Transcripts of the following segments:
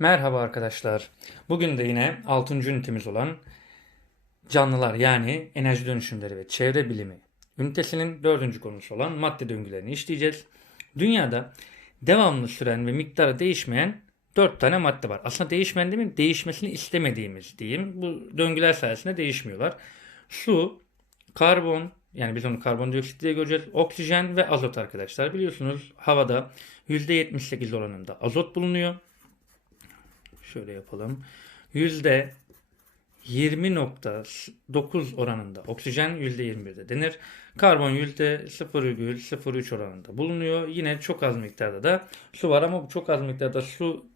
Merhaba arkadaşlar. Bugün de yine 6. ünitemiz olan canlılar yani enerji dönüşümleri ve çevre bilimi ünitesinin 4. konusu olan madde döngülerini işleyeceğiz. Dünyada devamlı süren ve miktarı değişmeyen 4 tane madde var. Aslında değişmeyen değil mi? Değişmesini istemediğimiz diyeyim. Bu döngüler sayesinde değişmiyorlar. Su, karbon, yani biz onu karbondioksit diye göreceğiz. Oksijen ve azot arkadaşlar. Biliyorsunuz havada %78 oranında azot bulunuyor. Şöyle yapalım. Yüzde 20.9 oranında oksijen %21'de denir. Karbon %0,03 oranında bulunuyor. Yine çok az miktarda da su var ama bu çok az miktarda su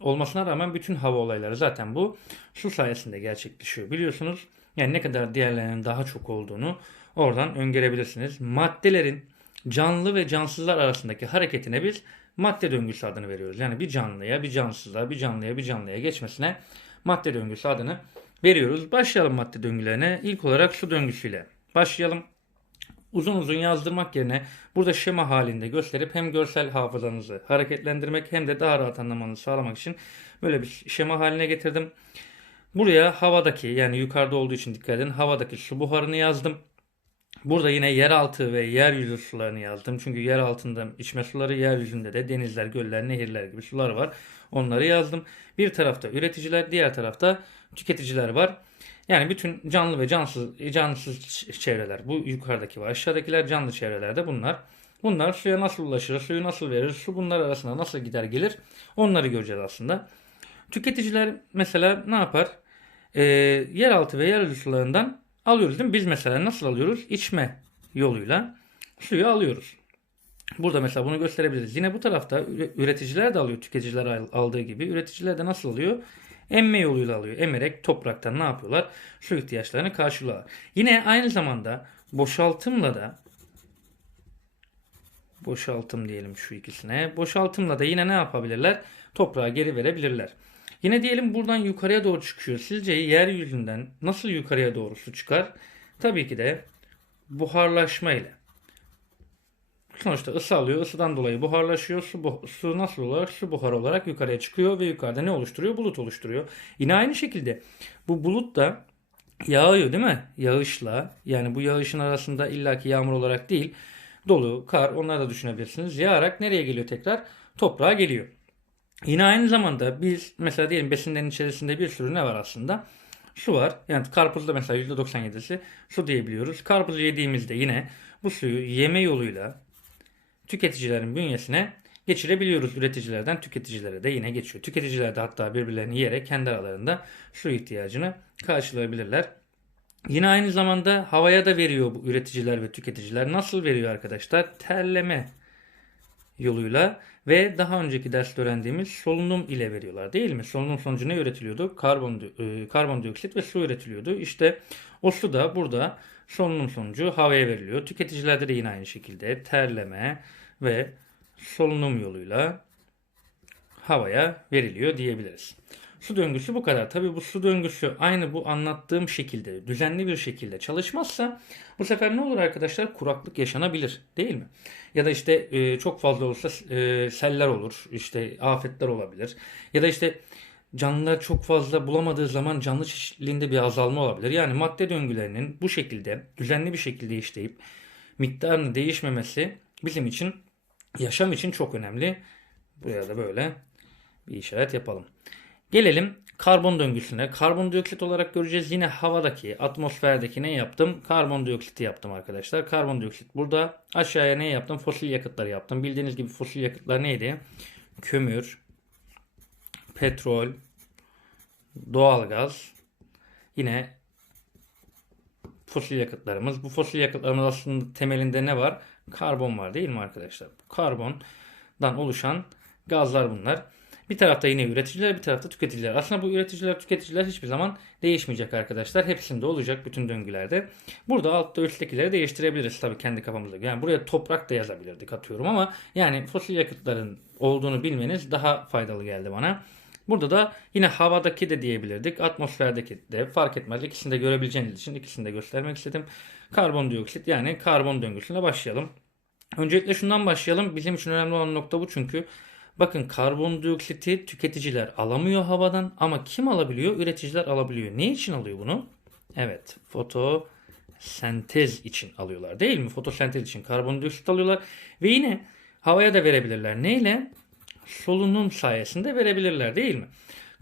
olmasına rağmen bütün hava olayları zaten bu su sayesinde gerçekleşiyor. Biliyorsunuz yani ne kadar diğerlerinin daha çok olduğunu oradan öngörebilirsiniz. Maddelerin canlı ve cansızlar arasındaki hareketine biz madde döngüsü adını veriyoruz. Yani bir canlıya, bir cansızlığa, bir canlıya, bir canlıya geçmesine madde döngüsü adını veriyoruz. Başlayalım madde döngülerine. İlk olarak su döngüsüyle başlayalım. Uzun uzun yazdırmak yerine burada şema halinde gösterip hem görsel hafızanızı hareketlendirmek hem de daha rahat anlamanızı sağlamak için böyle bir şema haline getirdim. Buraya havadaki yani yukarıda olduğu için dikkat edin havadaki su buharını yazdım. Burada yine yeraltı ve yeryüzü sularını yazdım. Çünkü yer altında içme suları, yeryüzünde de denizler, göller, nehirler gibi sular var. Onları yazdım. Bir tarafta üreticiler, diğer tarafta tüketiciler var. Yani bütün canlı ve cansız, cansız çevreler. Bu yukarıdaki ve aşağıdakiler canlı çevrelerde bunlar. Bunlar suya nasıl ulaşır, suyu nasıl verir, su bunlar arasında nasıl gider gelir onları göreceğiz aslında. Tüketiciler mesela ne yapar? Ee, yeraltı ve yeryüzü sularından alıyoruz değil mi? Biz mesela nasıl alıyoruz? İçme yoluyla suyu alıyoruz. Burada mesela bunu gösterebiliriz. Yine bu tarafta üre- üreticiler de alıyor tüketiciler al- aldığı gibi. Üreticiler de nasıl alıyor? Emme yoluyla alıyor. Emerek topraktan ne yapıyorlar? Su ihtiyaçlarını karşılıyorlar. Yine aynı zamanda boşaltımla da boşaltım diyelim şu ikisine. Boşaltımla da yine ne yapabilirler? Toprağa geri verebilirler. Yine diyelim buradan yukarıya doğru çıkıyor. Sizce yeryüzünden nasıl yukarıya doğru su çıkar? Tabii ki de buharlaşma ile. Sonuçta ısı alıyor. Isıdan dolayı buharlaşıyor. Su, bu- su nasıl olarak? Su buhar olarak yukarıya çıkıyor ve yukarıda ne oluşturuyor? Bulut oluşturuyor. Yine aynı şekilde bu bulut da yağıyor değil mi? Yağışla yani bu yağışın arasında illaki yağmur olarak değil dolu, kar onları da düşünebilirsiniz. Yağarak nereye geliyor tekrar? Toprağa geliyor. Yine aynı zamanda biz mesela diyelim besinlerin içerisinde bir sürü ne var aslında? Su var. Yani karpuzda mesela %97'si su diyebiliyoruz. Karpuzu yediğimizde yine bu suyu yeme yoluyla tüketicilerin bünyesine geçirebiliyoruz. Üreticilerden tüketicilere de yine geçiyor. Tüketiciler de hatta birbirlerini yiyerek kendi aralarında su ihtiyacını karşılayabilirler. Yine aynı zamanda havaya da veriyor bu üreticiler ve tüketiciler. Nasıl veriyor arkadaşlar? Terleme yoluyla ve daha önceki derste öğrendiğimiz solunum ile veriyorlar değil mi? Solunum sonucu ne üretiliyordu? Karbon, e, karbondioksit ve su üretiliyordu. İşte o su da burada solunum sonucu havaya veriliyor. Tüketicilerde de yine aynı şekilde terleme ve solunum yoluyla havaya veriliyor diyebiliriz. Su döngüsü bu kadar. Tabii bu su döngüsü aynı bu anlattığım şekilde düzenli bir şekilde çalışmazsa bu sefer ne olur arkadaşlar? Kuraklık yaşanabilir değil mi? Ya da işte e, çok fazla olursa e, seller olur, işte afetler olabilir. Ya da işte canlılar çok fazla bulamadığı zaman canlı çeşitliliğinde bir azalma olabilir. Yani madde döngülerinin bu şekilde düzenli bir şekilde işleyip miktarının değişmemesi bizim için yaşam için çok önemli. Buraya da böyle bir işaret yapalım. Gelelim karbon döngüsüne. Karbondioksit olarak göreceğiz. Yine havadaki, atmosferdeki ne yaptım? Karbondioksiti yaptım arkadaşlar. Karbondioksit burada. Aşağıya ne yaptım? Fosil yakıtları yaptım. Bildiğiniz gibi fosil yakıtlar neydi? Kömür, petrol, doğalgaz, yine fosil yakıtlarımız. Bu fosil yakıtlarımız aslında temelinde ne var? Karbon var değil mi arkadaşlar? Karbondan oluşan gazlar bunlar. Bir tarafta yine üreticiler, bir tarafta tüketiciler. Aslında bu üreticiler, tüketiciler hiçbir zaman değişmeyecek arkadaşlar. Hepsinde olacak bütün döngülerde. Burada altta üsttekileri değiştirebiliriz tabii kendi kafamızda. Yani buraya toprak da yazabilirdik atıyorum ama yani fosil yakıtların olduğunu bilmeniz daha faydalı geldi bana. Burada da yine havadaki de diyebilirdik. Atmosferdeki de fark etmez. İkisini de görebileceğiniz için ikisini de göstermek istedim. Karbondioksit yani karbon döngüsüne başlayalım. Öncelikle şundan başlayalım. Bizim için önemli olan nokta bu çünkü Bakın karbondioksiti tüketiciler alamıyor havadan ama kim alabiliyor? Üreticiler alabiliyor. Ne için alıyor bunu? Evet, fotosentez için alıyorlar değil mi? Fotosentez için karbondioksit alıyorlar ve yine havaya da verebilirler. Neyle? Solunum sayesinde verebilirler değil mi?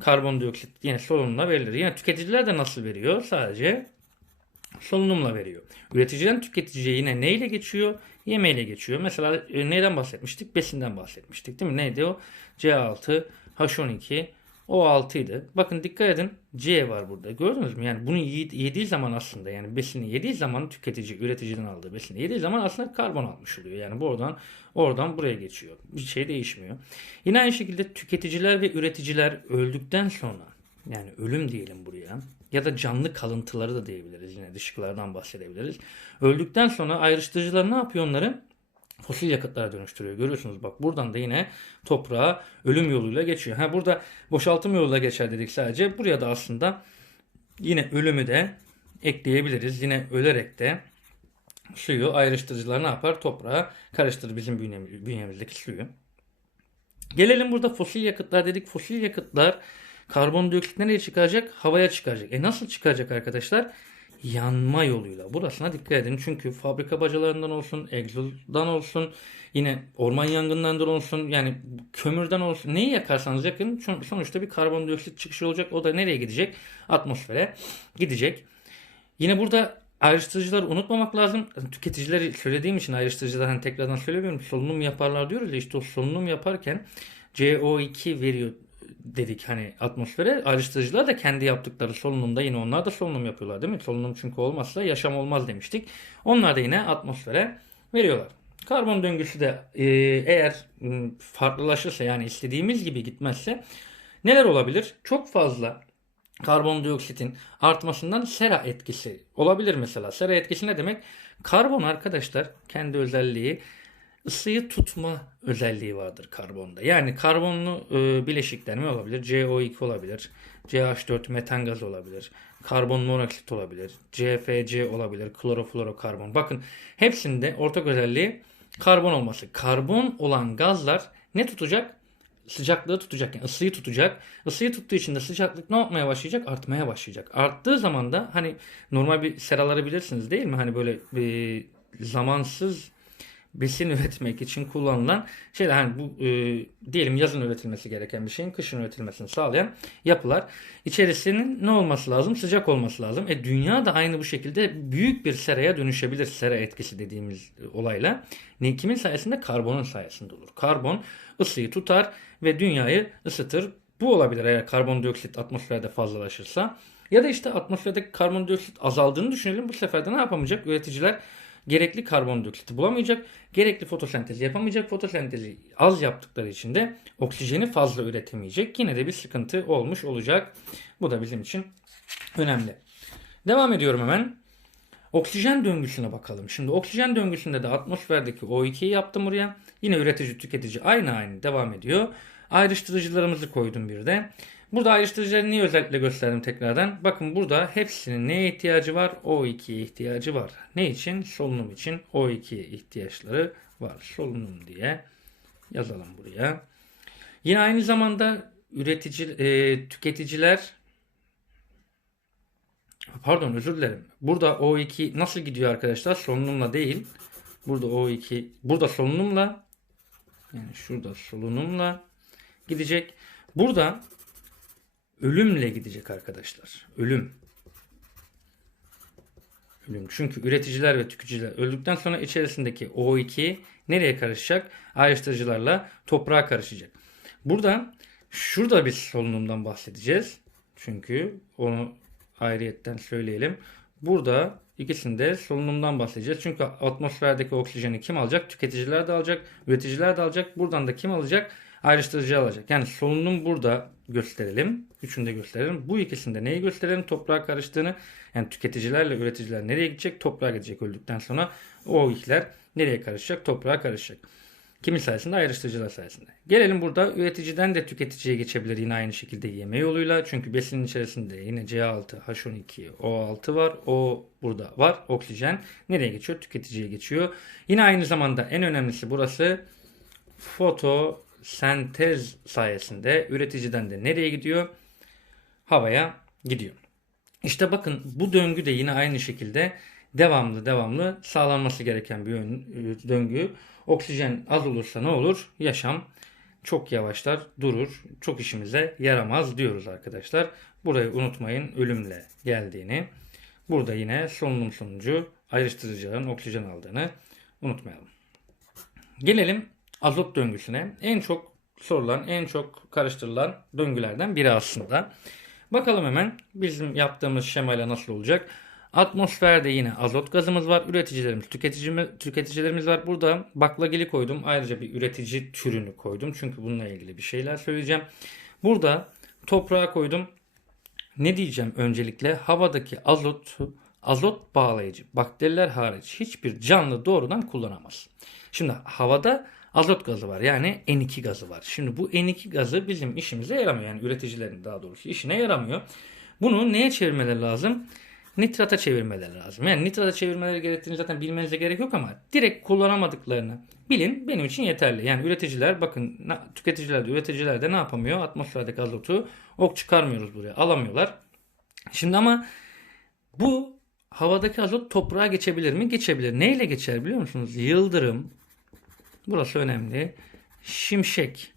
Karbondioksit yine solunumla verilir. Yine tüketiciler de nasıl veriyor? Sadece solunumla veriyor. Üreticiden tüketiciye yine neyle geçiyor? Yemeğiyle geçiyor. Mesela e, neyden bahsetmiştik? Besinden bahsetmiştik değil mi? Neydi o? C6, H12, O6 idi. Bakın dikkat edin C var burada. Gördünüz mü? Yani bunu yediği zaman aslında yani besini yediği zaman tüketici üreticiden aldığı besini yediği zaman aslında karbon almış oluyor. Yani buradan oradan buraya geçiyor. Bir şey değişmiyor. Yine aynı şekilde tüketiciler ve üreticiler öldükten sonra yani ölüm diyelim buraya ya da canlı kalıntıları da diyebiliriz yine dışkılardan bahsedebiliriz. Öldükten sonra ayrıştırıcılar ne yapıyor onları? Fosil yakıtlara dönüştürüyor. Görüyorsunuz bak buradan da yine toprağa ölüm yoluyla geçiyor. Ha burada boşaltım yoluyla geçer dedik sadece. Buraya da aslında yine ölümü de ekleyebiliriz. Yine ölerek de suyu ayrıştırıcılar ne yapar? Toprağa karıştırır bizim bünyemiz- bünyemizdeki suyu. Gelelim burada fosil yakıtlar dedik. Fosil yakıtlar karbondioksit nereye çıkaracak? Havaya çıkaracak. E nasıl çıkaracak arkadaşlar? Yanma yoluyla. Burasına dikkat edin. Çünkü fabrika bacalarından olsun, egzozdan olsun, yine orman yangınlarından olsun, yani kömürden olsun. Neyi yakarsanız yakın son- sonuçta bir karbondioksit çıkışı olacak. O da nereye gidecek? Atmosfere gidecek. Yine burada ayrıştırıcıları unutmamak lazım. Tüketicileri söylediğim için ayrıştırıcılar hani tekrardan söylemiyorum. Solunum yaparlar diyoruz ya işte o solunum yaparken CO2 veriyor dedik hani atmosfere. Ayrıştırıcılar da kendi yaptıkları solunumda yine onlar da solunum yapıyorlar değil mi? Solunum çünkü olmazsa yaşam olmaz demiştik. Onlar da yine atmosfere veriyorlar. Karbon döngüsü de e, eğer m, farklılaşırsa yani istediğimiz gibi gitmezse neler olabilir? Çok fazla karbondioksitin artmasından sera etkisi olabilir mesela. Sera etkisi ne demek? Karbon arkadaşlar kendi özelliği ısıyı tutma özelliği vardır karbonda. Yani karbonlu e, bileşiklenme olabilir. CO2 olabilir. CH4 metan gaz olabilir. Karbon monoksit olabilir. CFC olabilir. Kloroflorokarbon. Bakın hepsinde ortak özelliği karbon olması. Karbon olan gazlar ne tutacak? sıcaklığı tutacak yani ısıyı tutacak. Isıyı tuttuğu için de sıcaklık ne yapmaya başlayacak? Artmaya başlayacak. Arttığı zaman da hani normal bir seraları bilirsiniz değil mi? Hani böyle bir zamansız besin üretmek için kullanılan şeyler hani bu e, diyelim yazın üretilmesi gereken bir şeyin kışın üretilmesini sağlayan yapılar. İçerisinin ne olması lazım? Sıcak olması lazım. E dünya da aynı bu şekilde büyük bir seraya dönüşebilir. Sera etkisi dediğimiz olayla. Ne kimin sayesinde? Karbonun sayesinde olur. Karbon ısıyı tutar ve dünyayı ısıtır. Bu olabilir eğer karbondioksit atmosferde fazlalaşırsa. Ya da işte atmosferdeki karbondioksit azaldığını düşünelim. Bu sefer de ne yapamayacak? Üreticiler gerekli karbondioksiti bulamayacak. Gerekli fotosentezi yapamayacak. Fotosentezi az yaptıkları için de oksijeni fazla üretemeyecek. Yine de bir sıkıntı olmuş olacak. Bu da bizim için önemli. Devam ediyorum hemen. Oksijen döngüsüne bakalım. Şimdi oksijen döngüsünde de atmosferdeki O2'yi yaptım buraya. Yine üretici tüketici aynı aynı devam ediyor. Ayrıştırıcılarımızı koydum bir de. Burada ayrıştırıcıları niye özellikle gösterdim tekrardan? Bakın burada hepsinin neye ihtiyacı var? O2'ye ihtiyacı var. Ne için? Solunum için O2'ye ihtiyaçları var. Solunum diye yazalım buraya. Yine aynı zamanda üretici, e, tüketiciler Pardon özür dilerim. Burada O2 nasıl gidiyor arkadaşlar? Solunumla değil. Burada O2 burada solunumla yani şurada solunumla gidecek. Burada ölümle gidecek arkadaşlar. Ölüm. Ölüm. Çünkü üreticiler ve tüketiciler öldükten sonra içerisindeki O2 nereye karışacak? Ayrıştırıcılarla toprağa karışacak. Burada şurada bir solunumdan bahsedeceğiz. Çünkü onu ayrıyetten söyleyelim. Burada ikisinde solunumdan bahsedeceğiz. Çünkü atmosferdeki oksijeni kim alacak? Tüketiciler de alacak, üreticiler de alacak. Buradan da kim alacak? Ayrıştırıcı alacak. Yani solunum burada gösterelim. Üçünü de gösterelim. Bu ikisinde neyi gösterelim? Toprağa karıştığını. Yani tüketicilerle üreticiler nereye gidecek? Toprağa gidecek öldükten sonra. O ikler nereye karışacak? Toprağa karışacak. Kimin sayesinde? Ayrıştırıcılar sayesinde. Gelelim burada üreticiden de tüketiciye geçebilir yine aynı şekilde yeme yoluyla. Çünkü besinin içerisinde yine C6, H12, O6 var. O burada var. Oksijen nereye geçiyor? Tüketiciye geçiyor. Yine aynı zamanda en önemlisi burası fotosentez sayesinde üreticiden de nereye gidiyor? Havaya gidiyor. İşte bakın bu döngü de yine aynı şekilde devamlı devamlı sağlanması gereken bir e, döngü. Oksijen az olursa ne olur? Yaşam çok yavaşlar, durur. Çok işimize yaramaz diyoruz arkadaşlar. Burayı unutmayın ölümle geldiğini. Burada yine solunum sonucu ayrıştırıcıların oksijen aldığını unutmayalım. Gelelim azot döngüsüne. En çok sorulan, en çok karıştırılan döngülerden biri aslında. Bakalım hemen bizim yaptığımız şemayla nasıl olacak. Atmosferde yine azot gazımız var. Üreticilerimiz, tüketicimiz, tüketicilerimiz var. Burada baklagili koydum. Ayrıca bir üretici türünü koydum. Çünkü bununla ilgili bir şeyler söyleyeceğim. Burada toprağa koydum. Ne diyeceğim öncelikle? Havadaki azot, azot bağlayıcı bakteriler hariç hiçbir canlı doğrudan kullanamaz. Şimdi havada azot gazı var. Yani N2 gazı var. Şimdi bu N2 gazı bizim işimize yaramıyor. Yani üreticilerin daha doğrusu işine yaramıyor. Bunu neye çevirmeleri lazım? Nitrata çevirmeleri lazım. Yani nitrata çevirmeleri gerektiğini zaten bilmenize gerek yok ama direkt kullanamadıklarını bilin benim için yeterli. Yani üreticiler bakın tüketiciler de üreticiler de ne yapamıyor? Atmosferdeki azotu ok çıkarmıyoruz buraya alamıyorlar. Şimdi ama bu havadaki azot toprağa geçebilir mi? Geçebilir. Neyle geçer biliyor musunuz? Yıldırım, burası önemli, şimşek.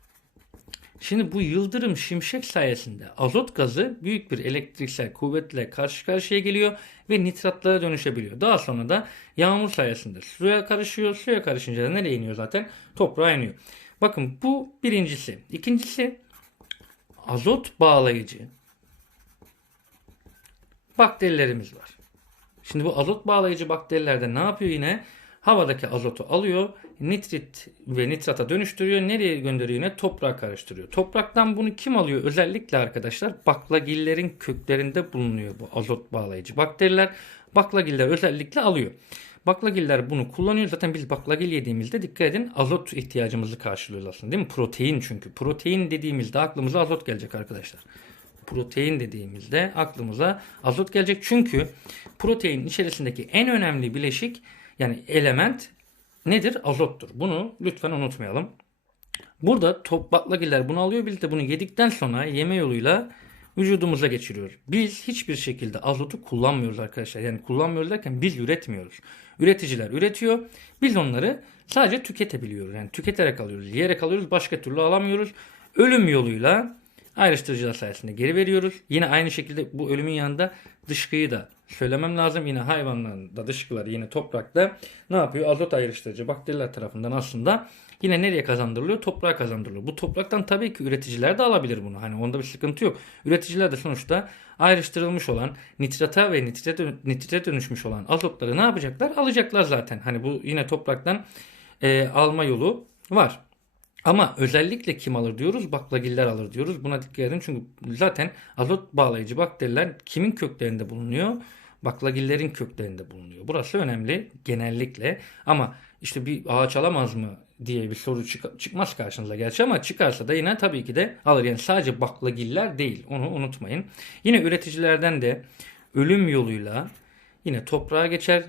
Şimdi bu yıldırım şimşek sayesinde azot gazı büyük bir elektriksel kuvvetle karşı karşıya geliyor ve nitratlara dönüşebiliyor. Daha sonra da yağmur sayesinde suya karışıyor. Suya karışınca da nereye iniyor zaten? Toprağa iniyor. Bakın bu birincisi. İkincisi azot bağlayıcı bakterilerimiz var. Şimdi bu azot bağlayıcı bakteriler de ne yapıyor yine? Havadaki azotu alıyor, nitrit ve nitrata dönüştürüyor. Nereye gönderiyor yine? Toprağa karıştırıyor. Topraktan bunu kim alıyor? Özellikle arkadaşlar baklagillerin köklerinde bulunuyor bu azot bağlayıcı bakteriler. Baklagiller özellikle alıyor. Baklagiller bunu kullanıyor. Zaten biz baklagil yediğimizde dikkat edin azot ihtiyacımızı karşılıyoruz aslında değil mi? Protein çünkü. Protein dediğimizde aklımıza azot gelecek arkadaşlar protein dediğimizde aklımıza azot gelecek. Çünkü protein içerisindeki en önemli bileşik yani element nedir? Azottur. Bunu lütfen unutmayalım. Burada top baklagiller bunu alıyor. De bunu yedikten sonra yeme yoluyla vücudumuza geçiriyoruz. Biz hiçbir şekilde azotu kullanmıyoruz arkadaşlar. Yani kullanmıyoruz derken biz üretmiyoruz. Üreticiler üretiyor. Biz onları sadece tüketebiliyoruz. Yani tüketerek alıyoruz. Yiyerek alıyoruz. Başka türlü alamıyoruz. Ölüm yoluyla ayrıştırıcılar sayesinde geri veriyoruz. Yine aynı şekilde bu ölümün yanında dışkıyı da söylemem lazım. Yine hayvanların da dışkıları yine toprakta ne yapıyor? Azot ayrıştırıcı bakteriler tarafından aslında yine nereye kazandırılıyor? Toprağa kazandırılıyor. Bu topraktan tabii ki üreticiler de alabilir bunu. Hani onda bir sıkıntı yok. Üreticiler de sonuçta ayrıştırılmış olan nitrata ve nitrite, nitrite dönüşmüş olan azotları ne yapacaklar? Alacaklar zaten. Hani bu yine topraktan e, alma yolu var. Ama özellikle kim alır diyoruz? Baklagiller alır diyoruz. Buna dikkat edin çünkü zaten azot bağlayıcı bakteriler kimin köklerinde bulunuyor? Baklagillerin köklerinde bulunuyor. Burası önemli genellikle. Ama işte bir ağaç alamaz mı diye bir soru çık- çıkmaz karşınıza gerçi ama çıkarsa da yine tabii ki de alır. Yani sadece baklagiller değil onu unutmayın. Yine üreticilerden de ölüm yoluyla yine toprağa geçer.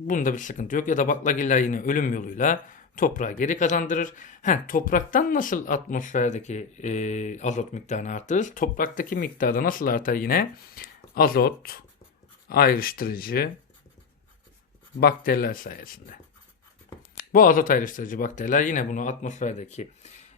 Bunda bir sıkıntı yok. Ya da baklagiller yine ölüm yoluyla toprağa geri kazandırır. Ha, topraktan nasıl atmosferdeki e, azot miktarını arttırırız? Topraktaki miktarda nasıl artar yine? Azot, ayrıştırıcı, bakteriler sayesinde. Bu azot ayrıştırıcı bakteriler yine bunu atmosferdeki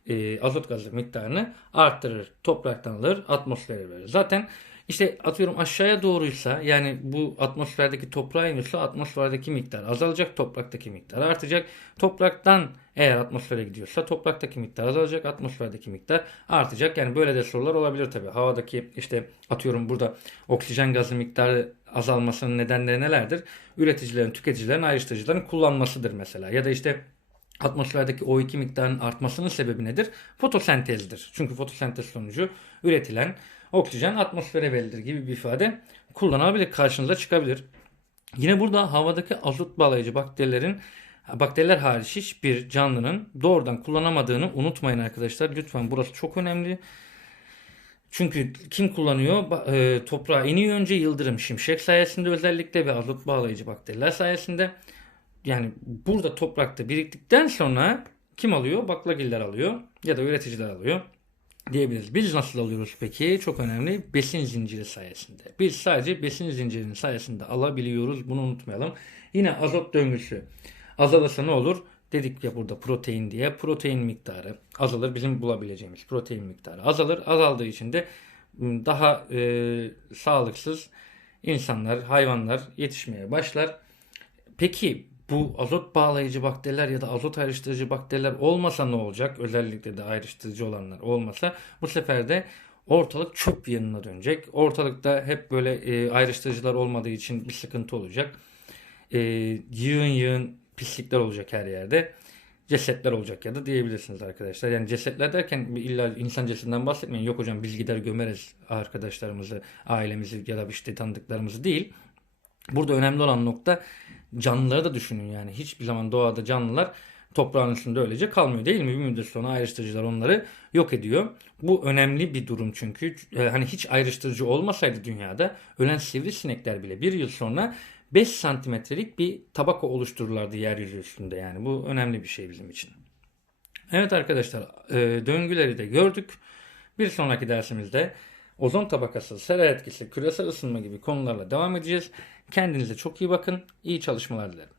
e, azot gazı miktarını arttırır. Topraktan alır, atmosfere verir. Zaten işte atıyorum aşağıya doğruysa yani bu atmosferdeki toprağa iniyorsa atmosferdeki miktar azalacak, topraktaki miktar artacak. Topraktan eğer atmosfere gidiyorsa topraktaki miktar azalacak, atmosferdeki miktar artacak. Yani böyle de sorular olabilir tabii. Havadaki işte atıyorum burada oksijen gazı miktarı azalmasının nedenleri nelerdir? Üreticilerin, tüketicilerin, ayrıştırıcıların kullanmasıdır mesela. Ya da işte atmosferdeki O2 miktarının artmasının sebebi nedir? Fotosentezdir. Çünkü fotosentez sonucu üretilen oksijen atmosfere verilir gibi bir ifade kullanılabilir, karşınıza çıkabilir. Yine burada havadaki azot bağlayıcı bakterilerin bakteriler hariç hiçbir canlının doğrudan kullanamadığını unutmayın arkadaşlar. Lütfen burası çok önemli. Çünkü kim kullanıyor? E, toprağa iniyor önce yıldırım şimşek sayesinde özellikle ve azot bağlayıcı bakteriler sayesinde. Yani burada toprakta biriktikten sonra kim alıyor? Baklagiller alıyor ya da üreticiler alıyor diyebiliriz. Biz nasıl alıyoruz peki? Çok önemli. Besin zinciri sayesinde. Biz sadece besin zincirinin sayesinde alabiliyoruz. Bunu unutmayalım. Yine azot döngüsü azalırsa ne olur? Dedik ya burada protein diye. Protein miktarı azalır. Bizim bulabileceğimiz protein miktarı azalır. Azaldığı için de daha e, sağlıksız insanlar, hayvanlar yetişmeye başlar. Peki bu azot bağlayıcı bakteriler ya da azot ayrıştırıcı bakteriler olmasa ne olacak? Özellikle de ayrıştırıcı olanlar olmasa bu sefer de ortalık çöp yanına dönecek. Ortalıkta hep böyle e, ayrıştırıcılar olmadığı için bir sıkıntı olacak. E, yığın yığın pislikler olacak her yerde. Cesetler olacak ya da diyebilirsiniz arkadaşlar. Yani cesetler derken illa insan cesedinden bahsetmeyin. Yok hocam biz gider gömeriz arkadaşlarımızı, ailemizi ya da işte tanıdıklarımızı değil. Burada önemli olan nokta canlıları da düşünün yani. Hiçbir zaman doğada canlılar toprağın üstünde öylece kalmıyor değil mi? Bir müddet sonra ayrıştırıcılar onları yok ediyor. Bu önemli bir durum çünkü. E, hani hiç ayrıştırıcı olmasaydı dünyada ölen sivrisinekler bile bir yıl sonra 5 santimetrelik bir tabaka oluştururlardı yeryüzü üstünde yani. Bu önemli bir şey bizim için. Evet arkadaşlar e, döngüleri de gördük. Bir sonraki dersimizde ozon tabakası, sera etkisi, küresel ısınma gibi konularla devam edeceğiz. Kendinize çok iyi bakın. İyi çalışmalar dilerim.